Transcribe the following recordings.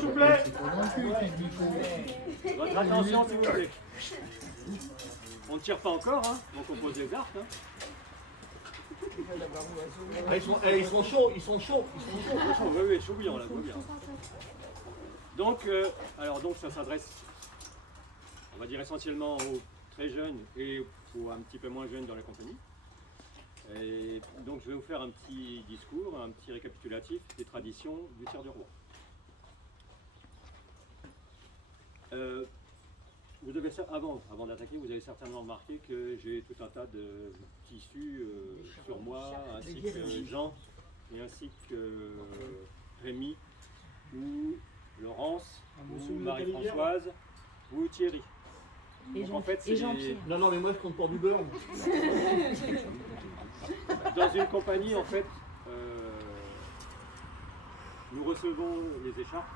s'il vous plaît. Votre attention, s'il vous plaît. On ne tire pas encore, hein, donc on pose les arcs. Hein. Ils sont chauds, ils sont chauds. Oui, chaud bouillant là, bien. Donc, donc ça s'adresse, on va dire essentiellement aux très jeunes et aux un petit peu moins jeunes dans la compagnie. Et donc je vais vous faire un petit discours, un petit récapitulatif des traditions du tir du roi. Vous devez, avant d'attaquer, vous avez certainement remarqué que j'ai tout un tas de tissus sur moi, ainsi que Jean, et ainsi que Rémi, ou Laurence, ou Marie-Françoise, ou Thierry. Donc, en fait, Jean-Pierre. Non, mais moi je compte pour du beurre. Dans une compagnie, en fait, nous recevons les écharpes.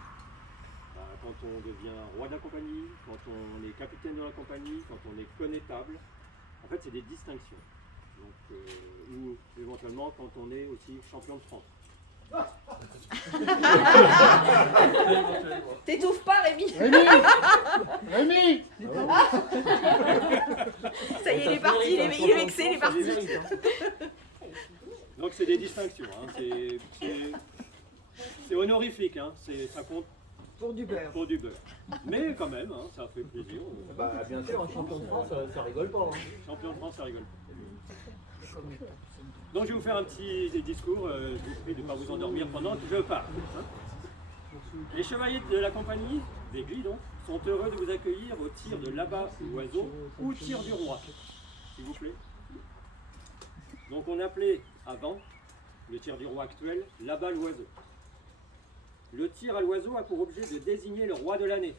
Quand on devient roi de la compagnie, quand on est capitaine de la compagnie, quand on est connétable. En fait, c'est des distinctions. Donc, ou éventuellement quand on est aussi champion de France. T'étouffes pas, Rémi. Rémi. Ça y est, il est parti, il est vexé, il est parti. Donc c'est des distinctions. Hein. C'est honorifique, hein. Ça compte. Pour du beurre. Pour du beurre. Mais quand même, hein, ça fait plaisir. Bah bien sûr, un champion de France, ça rigole pas. Hein. Champion de France, ça rigole pas. Donc je vais vous faire un petit discours, je vous prie de ne pas vous endormir pendant que je parle. Hein. Les chevaliers de la compagnie, d'Aiguille donc, sont heureux de vous accueillir au tir de l'abat l'oiseau ou tir du roi, s'il vous plaît. Donc on appelait avant, le tir du roi actuel, l'abat l'oiseau. Le tir à l'oiseau a pour objet de désigner le roi de l'année.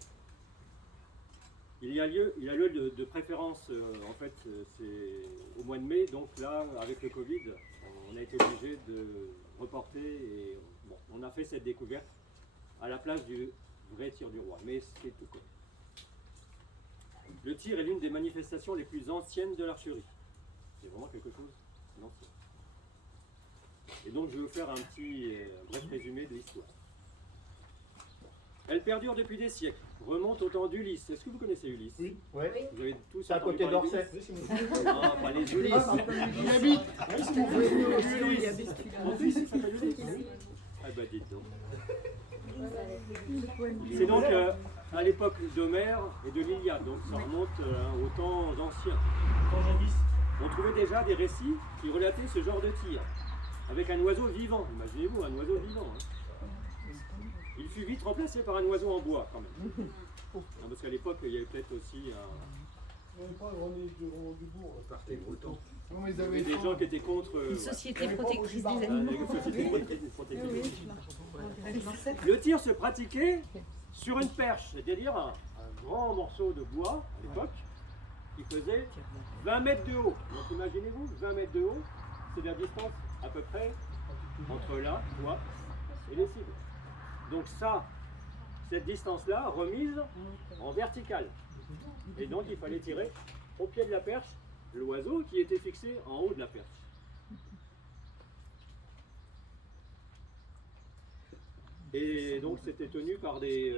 Il a lieu de préférence, en fait, c'est au mois de mai, donc là, avec le Covid, on a été obligé de reporter et bon, on a fait cette découverte à la place du vrai tir du roi, mais c'est tout comme. Le tir est l'une des manifestations les plus anciennes de l'archerie. C'est vraiment quelque chose d'ancien. Et donc je vais vous faire un petit bref résumé de l'histoire. Elle perdure depuis des siècles, remonte au temps d'Ulysse. Est-ce que vous connaissez Ulysse? Oui, ouais. Vous avez tous C'est à entendu côté parler d'Orsay. d'Ulysse? Non, pas les Ulysses. Il habite. Oui, c'est mon frère Ulysse. Mon fils, il s'appelle Ulysse. Ah bah dites donc. C'est donc à l'époque d'Homère et de l'Iliade, donc ça remonte aux temps anciens. On trouvait déjà des récits qui relataient ce genre de tir, avec un oiseau vivant. Imaginez-vous, un oiseau vivant. Hein. Il fut vite remplacé par un oiseau en bois, quand même. Non, parce qu'à l'époque, il y avait peut-être aussi il y avait des gens qui étaient contre Une société protectrice des animaux. une société protectrice. Le tir se pratiquait sur une perche, c'est-à-dire un grand morceau de bois, à l'époque, qui faisait 20 mètres de haut. Donc imaginez-vous, 20 mètres de haut, c'est la distance à peu près entre là, toi, et les cibles. Donc ça, cette distance-là, remise en verticale. Et donc il fallait tirer au pied de la perche l'oiseau qui était fixé en haut de la perche. Et donc c'était tenu par des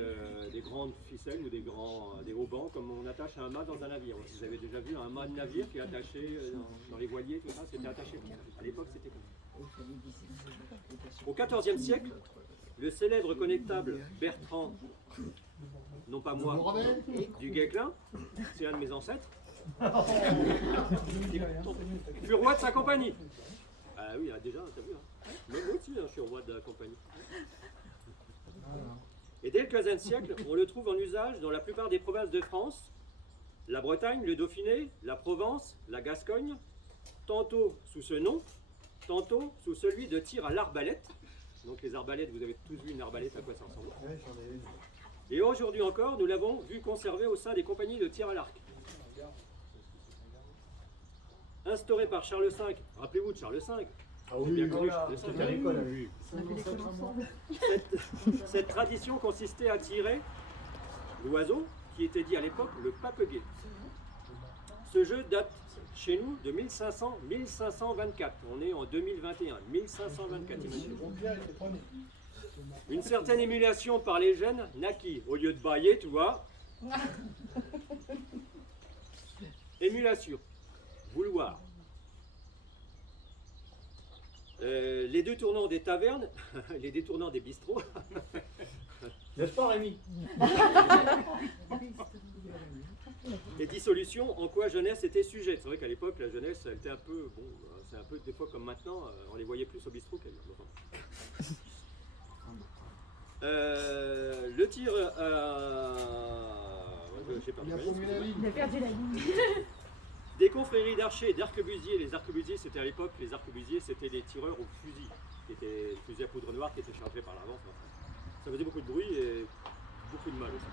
grandes ficelles ou des haubans comme on attache un mât dans un navire. Vous avez déjà vu un mât de navire qui est attaché dans les voiliers, tout ça, c'était attaché. À l'époque c'était comme ça. Au XIVe siècle, le célèbre connétable Bertrand, non pas moi, du Guesclin, c'est un de mes ancêtres, fut roi de sa compagnie. Ah oui, déjà, t'as vu, hein. Moi aussi, je suis roi de la compagnie. Et dès le XVe siècle, on le trouve en usage dans la plupart des provinces de France, la Bretagne, le Dauphiné, la Provence, la Gascogne, tantôt sous ce nom, tantôt sous celui de tir à l'arbalète. Donc les arbalètes, vous avez tous vu une arbalète, à quoi ça ressemble. Et aujourd'hui encore, nous l'avons vu conservé au sein des compagnies de tir à l'arc. Instauré par Charles V, rappelez-vous de Charles V. Ah oui, bien connu, voilà, Charles V. c'était à l'école. Oui. Cette tradition consistait à tirer l'oiseau, qui était dit à l'époque le papegay. Ce jeu date chez nous de 1524. On est en 2021. 1524, imaginez. Une certaine émulation par les jeunes naquit. Au lieu de bailler, tu vois. Émulation. Vouloir. Les deux tournants des tavernes, les détournants des bistrots. N'est-ce pas, Rémi? Les dissolutions, en quoi jeunesse était sujette. C'est vrai qu'à l'époque, la jeunesse, elle était un peu, bon, c'est un peu des fois comme maintenant, on les voyait plus au bistrot qu'ailleurs. Le tir je sais pas. Il a perdu la ligne. Des confréries d'archers et d'arquebusiers. Les arquebusiers, c'était à l'époque, les arquebusiers, c'était des tireurs au fusil, qui étaient des fusils à poudre noire qui étaient chargés par l'avant. Ça faisait beaucoup de bruit et beaucoup de mal aussi.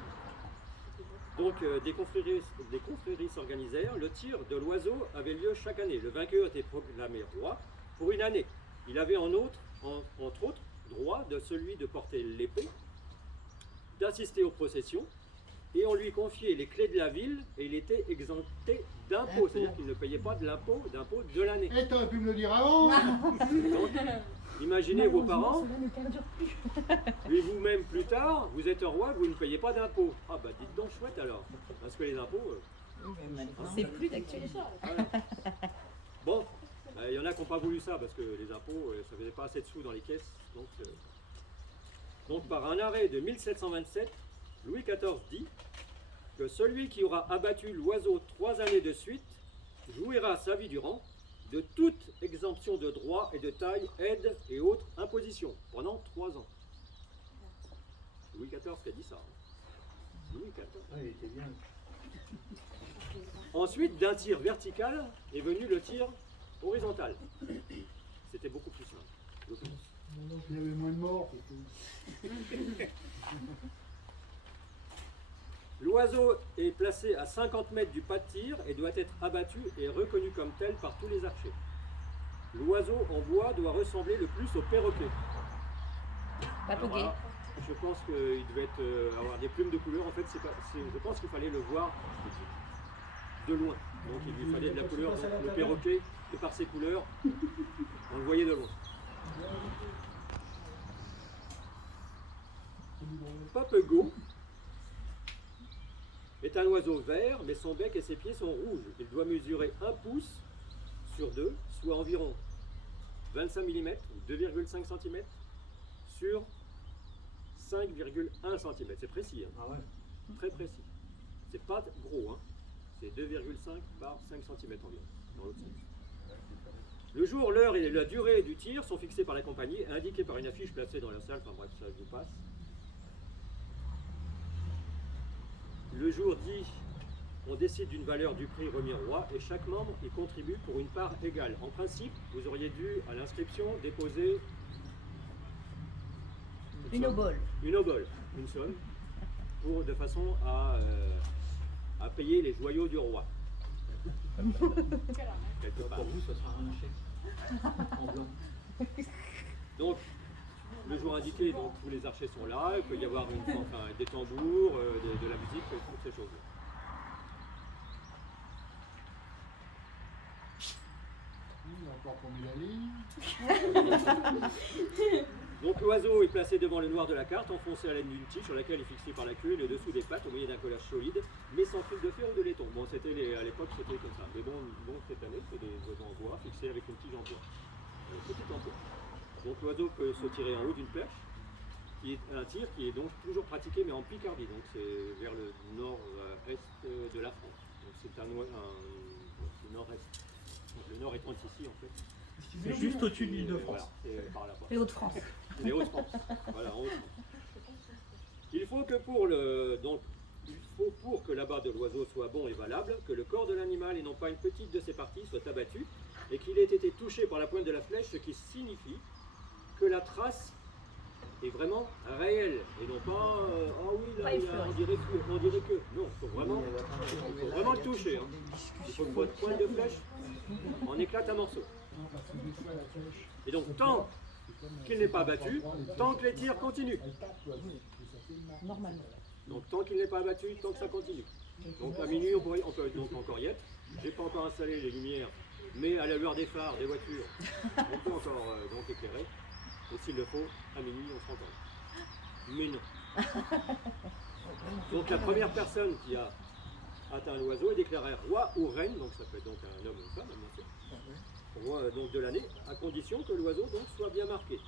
Donc des confréries s'organisèrent. Le tir de l'oiseau avait lieu chaque année. Le vainqueur était proclamé roi pour une année. Il avait entre autres droit de celui de porter l'épée, d'assister aux processions, et on lui confiait les clés de la ville et il était exempté d'impôts, c'est-à-dire qu'il ne payait pas de l'impôt de l'année. Et t'aurais pu me le dire avant. Donc, imaginez vos parents, et vous-même plus tard, vous êtes un roi, vous ne payez pas d'impôts. Ah bah dites donc chouette alors, parce que les impôts... C'est plus d'actualité. Voilà. Bon, il y en a qui n'ont pas voulu ça, parce que les impôts, ça faisait pas assez de sous dans les caisses. Donc par un arrêt de 1727, Louis XIV dit que celui qui aura abattu l'oiseau 3 années de suite jouira sa vie durant de toute exemption de droits et de taille, aides et autres impositions pendant 3 ans. Louis XIV qui a dit ça. Louis XIV. Ah, il était bien. Ensuite, d'un tir vertical est venu le tir horizontal. C'était beaucoup plus simple, je pense. Donc il y avait moins de morts. L'oiseau est placé à 50 mètres du pas de tir et doit être abattu et reconnu comme tel par tous les archers. L'oiseau en bois doit ressembler le plus au perroquet. Papouguet. Voilà. Je pense qu'il devait avoir des plumes de couleur. En fait, je pense qu'il fallait le voir de loin. Donc il lui fallait de la couleur. Donc, le perroquet, de par ses couleurs, on le voyait de loin. Papego est un oiseau vert, mais son bec et ses pieds sont rouges. Il doit mesurer 1 pouce sur 2, soit environ 25 mm, 2,5 cm, sur 5,1 cm. C'est précis, hein. Ah ouais. Très précis. C'est pas gros, hein. C'est 2,5 par 5 cm environ, dans l'autre sens. Le jour, l'heure et la durée du tir sont fixés par la compagnie, indiqués par une affiche placée dans la salle. Enfin bref, ça je vous passe. Le jour dit, on décide d'une valeur du prix remis au roi et chaque membre y contribue pour une part égale. En principe, vous auriez dû, à l'inscription, déposer Une obole. une obole, une somme, de façon à payer les joyaux du roi. Quelque part. Pour vous, ce sera un chèque en blanc. Donc, le jour indiqué, donc, tous les archers sont là, il peut y avoir des tambours, de la musique, toutes ces choses-là. Il a encore promis la ligne. Donc l'oiseau est placé devant le noir de la carte, enfoncé à l'aide d'une tige sur laquelle il est fixé par la queue et le dessous des pattes au moyen d'un collage solide, mais sans fil de fer ou de laiton. Bon, à l'époque, c'était comme ça. Mais bon, cette année, c'est des oiseaux en bois fixés avec une tige en bois. Petit en bois. Donc l'oiseau peut se tirer en haut d'une perche, qui est un tir qui est donc toujours pratiqué, mais en Picardie. Donc c'est vers le nord-est de la France. Donc c'est un nord-est. Donc le nord étant ici, en fait. C'est juste au-dessus de l'île de France. Voilà, c'est par là. Les Hauts-de-France. Les Hauts-de-France. Voilà, en Hauts-de-France. Il faut pour que l'abat de l'oiseau soit bon et valable, que le corps de l'animal et non pas une petite de ses parties soit abattu et qu'il ait été touché par la pointe de la flèche, ce qui signifie que la trace est vraiment réelle et non pas ah oui là, on dirait que non, il faut vraiment le toucher. Hein. Il faut que votre pointe de flèche en éclate un morceau. Et donc tant qu'il n'est pas abattu, tant que les tirs continuent. Normalement. Donc tant qu'il n'est pas abattu, tant que ça continue. Donc à minuit, on peut donc encore y être. J'ai pas encore installé les lumières, mais à la lueur des phares, des voitures, on peut encore donc éclairer. Et s'il le faut, à minuit, on se rencontre. Mais non. Donc la première personne qui a atteint l'oiseau est déclarée roi ou reine, donc ça peut être donc un homme ou une femme, bien sûr, roi donc de l'année, à condition que l'oiseau donc soit bien marqué.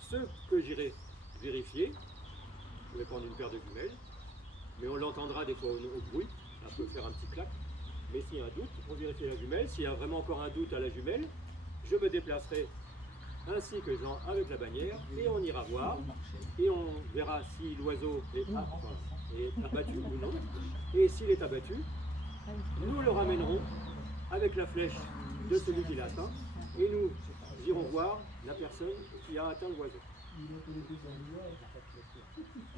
Ce que j'irai vérifier, je vais prendre une paire de jumelles, mais on l'entendra des fois au bruit, ça peut faire un petit clac. Mais s'il y a un doute, on vérifie la jumelle. S'il y a vraiment encore un doute à la jumelle, je me déplacerai ainsi que Jean avec la bannière et on ira voir et on verra si l'oiseau est abattu ou non. Et s'il est abattu, nous le ramènerons avec la flèche de celui qui l'a atteint et nous irons voir la personne qui a atteint l'oiseau.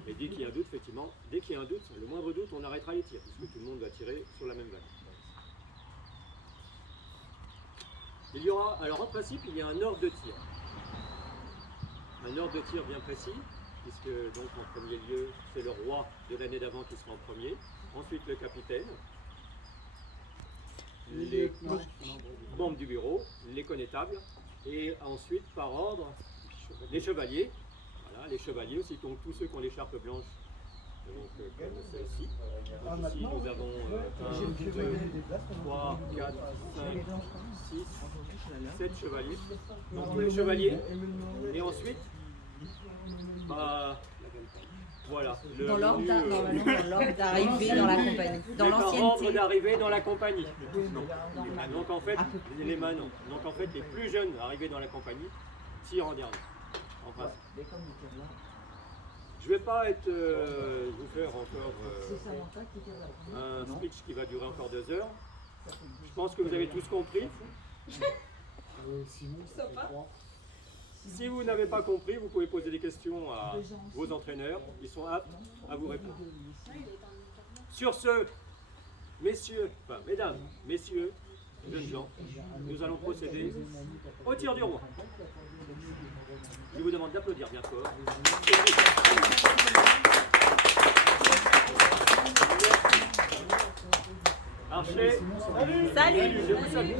Et dès qu'il y a un doute, effectivement, dès qu'il y a un doute, le moindre doute, on arrêtera les tirs, puisque tout le monde va tirer sur la même vague. Il y aura, alors en principe, il y a un ordre de tir. Un ordre de tir bien précis, puisque donc en premier lieu, c'est le roi de l'année d'avant qui sera en premier, ensuite le capitaine, les membres du bureau, les connétables, et ensuite par ordre, les chevaliers. Voilà, les chevaliers aussi, donc tous ceux qui ont l'écharpe blanche, donc, comme celle-ci. Ici, nous avons 1, 2, 3, 4, 5, 6, 7 chevaliers. Donc tous les chevaliers. Et ensuite, voilà. Dans l'ordre d'arrivée dans la compagnie. Dans l'ordre l'ancienneté. d'arrivée dans la compagnie. Donc en fait, les manants. Donc en fait, les plus jeunes arrivés dans la compagnie tirent en dernier. En principe. Je ne vais pas vous faire encore un speech qui va durer encore 2 heures. Je pense que vous avez tous compris. Si vous n'avez pas compris, vous pouvez poser des questions à vos entraîneurs. Ils sont aptes à vous répondre. Sur ce, mesdames, messieurs, jeunes gens, nous allons procéder au tir du roi. Je vous demande d'applaudir bien fort. Archer, Salut. je vous salue.